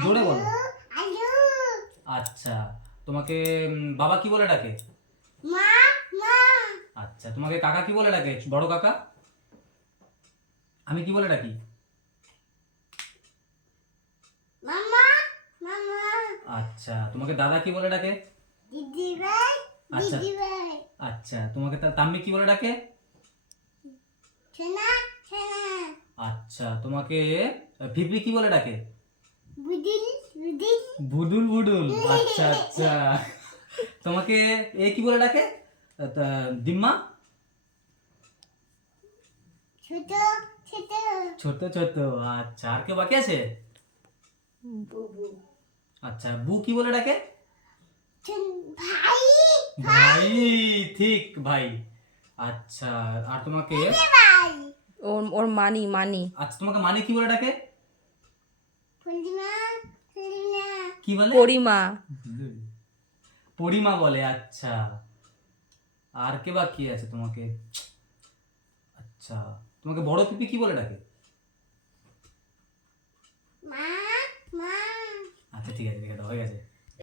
জোরে বলো। আচ্ছা, তোমাকে বাবা কি বলে ডাকে? মা মা। আচ্ছা, তোমাকে কাকা কি বলে ডাকে? বড় কাকা? আমি কি বলে ডাকি? মামা মামা। আচ্ছা, তোমাকে দাদা কি বলে ডাকে? দিদি ভাই আচ্ছা দিদি ভাই। আচ্ছা, তোমাকে তাম্মি কি বলে ডাকে? সোনা সোনা। আচ্ছা, তোমাকে ফিফি কি বলে ডাকে? বুদিল বুদিল। বুডুল বুডুল। আচ্ছা আচ্ছা, তোমাকে এ কি বলে ডাকে? দিম্মা? ছোট ছোট। ছোট ছোট। আচ্ছা, আর কেউ বাকি আছে? আচ্ছা, বু কি বলে ডাকে? ভাই ভাই। ঠিক, ভাই। আচ্ছা, আর তোমাকে ভাই। ওর ওর মানি মানি। আচ্ছা, তোমাকে মানে কি বলে ডাকে? পূর্ণিমা পূর্ণিমা। কি বলে? পরিমা। পরিমা বলে। আচ্ছা, আর কে বাকি আছে তোমাকে? আচ্ছা, তোমাকে বড় পিপি কি বলে ডাকে? মা মা। আচ্ছা, ঠিক আছে, ঠিক আছে, হয়ে গেছে।